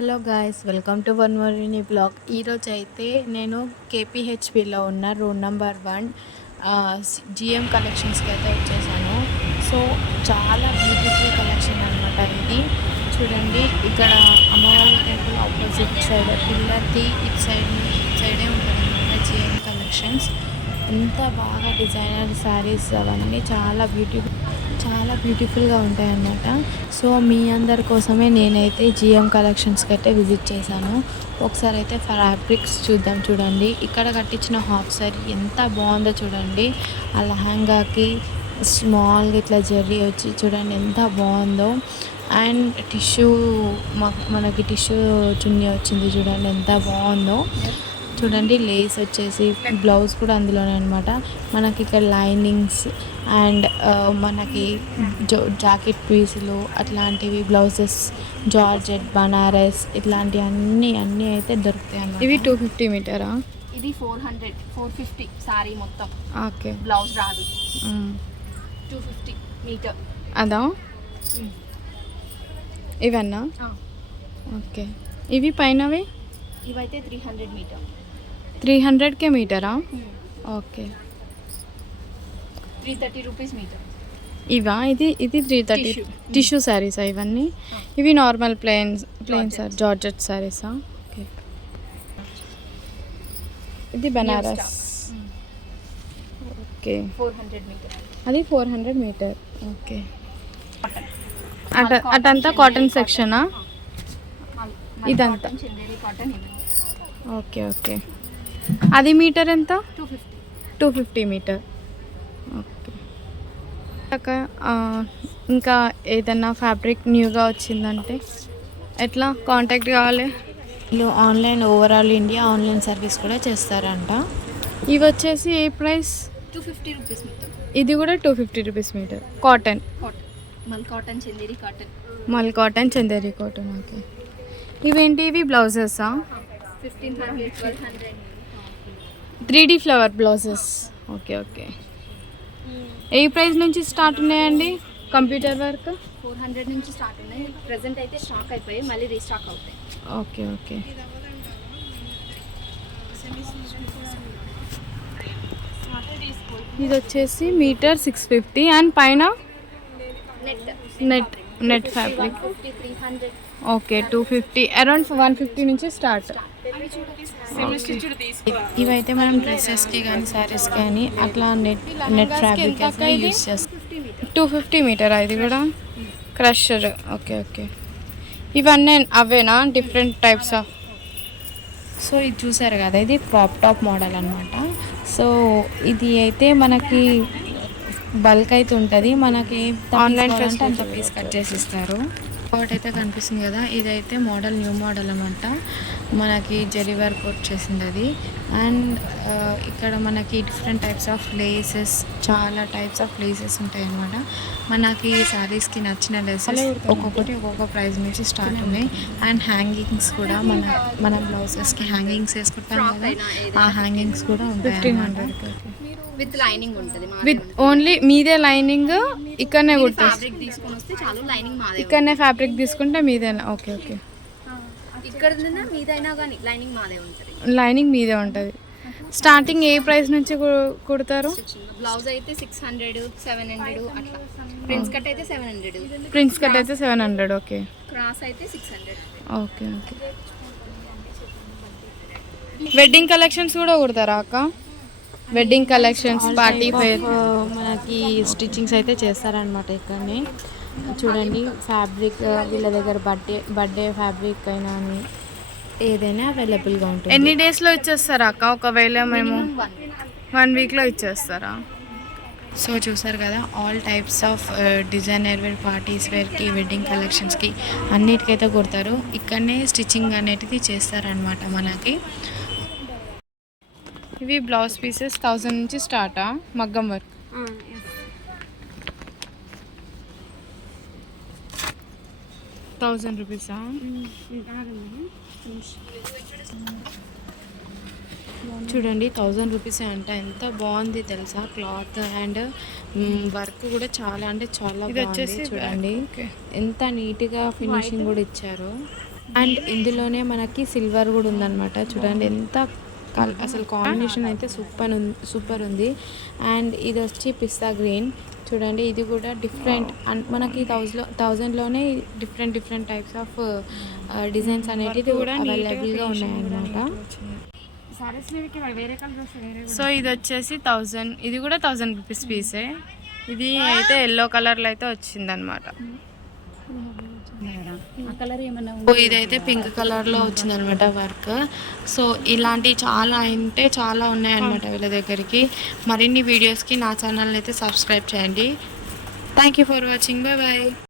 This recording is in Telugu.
Hello guys, welcome to one more mini blog. ఈరోజు అయితే నేను కేపీహెచ్పిలో ఉన్న రోడ్ నెంబర్ 1 జిఎం కలెక్షన్స్కి అయితే వచ్చేసాను. సో చాలా బ్యూటిఫుల్ కలెక్షన్ అనమాట ఇది. చూడండి, ఇక్కడ అమ్మవారి టెంపుల్ ఆపోజిట్ సైడ్ పిల్లర్కి ఇటు సైడే ఉంటుంది అనమాట జిఎం కలెక్షన్స్. ఎంత బాగా డిజైనర్ శారీస్ అవన్నీ చాలా బ్యూటిఫుల్గా ఉంటాయి అన్నమాట. సో మీ అందరి కోసమే నేనైతే జిఎం కలెక్షన్స్కి అయితే విజిట్ చేశాను. ఒకసారి అయితే ఫ్యాబ్రిక్స్ చూడండి. ఇక్కడ కట్టించిన హాఫ్ సారీ ఎంత బాగుందో చూడండి. ఆ లెహంగాకి స్మాల్గా ఇట్లా జరీ వచ్చి చూడండి ఎంత బాగుందో. అండ్ మనకి టిష్యూ చున్నీ వచ్చింది చూడండి ఎంత బాగుందో. చూడండి, లేస్ వచ్చేసి బ్లౌజ్ కూడా అందులోనే అనమాట. మనకి ఇక్కడ లైనింగ్స్ అండ్ మనకి జాకెట్ పీసులు అట్లాంటివి, బ్లౌజెస్, జార్జెట్, బనారస్ ఇట్లాంటివి అన్నీ అయితే దొరుకుతాయి అన్నమాట. ఇవి 250 మీటరా? ఇది 450 సారీ మొత్తం. ఓకే, బ్లౌజ్ రాదు. 250 మీటర్ అదా? ఇవన్నా? ఓకే. ఇవి పైనవి? ఇవైతే 300 మీటర్. 300కే మీటరా? Okay, 330 rupees metre. ఇవా? ఇది 330. టిష్యూ శారీసా ఇవన్నీ? ఇవి నార్మల్ ప్లెయిన్ సార్ జార్జెట్ శారీసా? ఓకే. ఇది బనారస్. Okay, 400 metre. అది 400 మీటర్. ఓకే. అటంతా కాటన్ సెక్షనా? ఇదంతా చందేరి కాటన్. Okay okay. అది మీటర్ ఎంత? 250 మీటర్. ఓకే. ఇంకా ఏదన్నా ఫ్యాబ్రిక్ న్యూగా వచ్చిందంటే ఎట్లా కాంటాక్ట్ కావాలి? వీళ్ళు ఓవరాల్ ఇండియా ఆన్లైన్ సర్వీస్ కూడా చేస్తారంట. ఇవి వచ్చేసి ఏ ప్రైస్? 250 rupees metre. ఇది కూడా 250 రూపీస్ మీటర్. కాటన్, మల్ కాటన్, చందేరి కాటన్. మల్ కాటన్, చందేరి కాటన్. ఓకే. ఇవేంటి? ఇవి బ్లౌజెసా? 1500, 1200. 3D flower blouses. Okay okay. ఏ ప్రైస్ నుంచి స్టార్ట్ ఉన్నాయండి? కంప్యూటర్ వర్క్ 400 నుంచి స్టార్ట్ ఉన్నాయి. ప్రెసెంట్ అయితే స్టాక్ అయిపోయి మళ్ళీ రీస్టాక్ అవుతాయి. Okay okay. ఇది వచ్చేసి మీటర్ 650 అండ్ పైన నెట్ ఫ్యాబ్రిక్. 300. ఓకే, 250. అరౌండ్ 150 నుంచి స్టార్ట్. ఇవైతే మనం డ్రెస్సెస్కి కానీ శారీస్కి కానీ అట్లా నెట్ ఫ్యాబ్రిక్ యూజ్ చేస్తాం. 250 మీటర్. ఇది కూడా క్రషర్. Okay okay. ఇవన్నీ అవేనా? Different types of. సో ఇది చూసారు కదా, ఇది క్రాప్ టాప్ మోడల్ అనమాట. సో ఇది అయితే మనకి బల్క్ అయితే ఉంటుంది. మనకి ఆన్లైన్ ఫెస్ట్ అంత పీస్ కట్ చేసి ఇస్తారు. ఒకటి అయితే కనిపిస్తుంది కదా, ఇదైతే న్యూ మోడల్ అనమాట. మనకి జరీ వర్క్ వచ్చేసింది అది. అండ్ ఇక్కడ మనకి డిఫరెంట్ టైప్స్ ఆఫ్ లేసెస్, చాలా టైప్స్ ఆఫ్ లేసెస్ ఉంటాయి అనమాట. మనకి శారీస్కి నచ్చిన లేసెస్ ఒక్కొక్క ప్రైస్ నుంచి స్టార్ట్ ఉన్నాయి. అండ్ హ్యాంగింగ్స్ కూడా మన బ్లౌజెస్కి హ్యాంగింగ్స్ వేసుకుంటాం కదా, ఆ హ్యాంగింగ్స్ కూడా ఉంటాయి. 1500 విత్ లైనింగ్ ఉంటుంది. విత్ ఓన్లీ మీదే లైనింగ్ ఇక్కడనే ఫ్యాబ్రిక్ తీసుకొని వస్తే చాలు. లైనింగ్ మాదే. ఇక్కడనే ఫ్యాబ్రిక్ తీసుకుంటే మీదేనా? Okay okay. ఇక్కడ మీదైనా కానీ లైనింగ్ మాదే ఉంటుంది. లైనింగ్ మీదే ఉంటుంది. స్టార్టింగ్ ఏ ప్రైస్ నుంచి కుడతారు? బ్లౌజ్ అయితే 600, 700 అట్లా. ప్రిన్స్ కట్ అయితే 700. ప్రిన్స్ కట్ అయితే 700. ఓకే. క్రాస్ అయితే 600. Okay okay. వెడ్డింగ్ కలెక్షన్స్ కూడా కుడతారా అక్క? వెడ్డింగ్ కలెక్షన్స్, పార్టీ వేర్, మనకి స్టిచ్చింగ్స్ అయితే చేస్తారనమాట ఇక్కడనే. చూడండి, ఫ్యాబ్రిక్ వీళ్ళ దగ్గర బర్త్డే ఫ్యాబ్రిక్ అయినా ఏదైనా అవైలబుల్గా ఉంటుంది. ఎన్ని డేస్లో ఇచ్చేస్తారా అక్క? ఒకవేళ మేము 1 వీక్లో ఇచ్చేస్తారా? సో చూసారు కదా, all types of designer wear, parties వేర్కి, వెడ్డింగ్ కలెక్షన్స్కి అన్నిటికైతే కుడతారు. ఇక్కడనే స్టిచ్చింగ్ అనేది చేస్తారనమాట మనకి. ఇవి బ్లౌజ్ పీసెస్ 1000 నుంచి స్టార్టా? మగ్గం వర్క్. ₹1000. చూడండి, 1000 రూపీస్ అంట. ఎంత బాగుంది తెలుసా క్లాత్. అండ్ వర్క్ కూడా చాలా అంటే చాలా బాగుంది. చూడండి ఎంత నీట్గా ఫినిషింగ్ కూడా ఇచ్చారు. అండ్ ఇందులోనే మనకి సిల్వర్ కూడా ఉందన్నమాట. చూడండి ఎంత అసలు కాంబినేషన్ అయితే సూపర్ ఉంది. అండ్ ఇది వచ్చి పిస్తా గ్రీన్. చూడండి ఇది కూడా డిఫరెంట్ అండ్ మనకి 1000లోనే డిఫరెంట్ టైప్స్ ఆఫ్ డిజైన్స్ అనేటివి అవైలబుల్గా ఉన్నాయన్నమాట. సో ఇది వచ్చేసి 1000, ఇది కూడా 1000 రూపీస్ పీసే. ఇది అయితే ఎల్లో కలర్లో అయితే వచ్చిందనమాట. ఇదైతే పింక్ కలర్లో వచ్చిందనమాట వర్క్. సో ఇలాంటివి చాలా ఉన్నాయన్నమాట వీళ్ళ దగ్గరికి. మరిన్ని వీడియోస్కి నా ఛానల్ని అయితే సబ్స్క్రైబ్ చేయండి. Thank you for watching. Bye.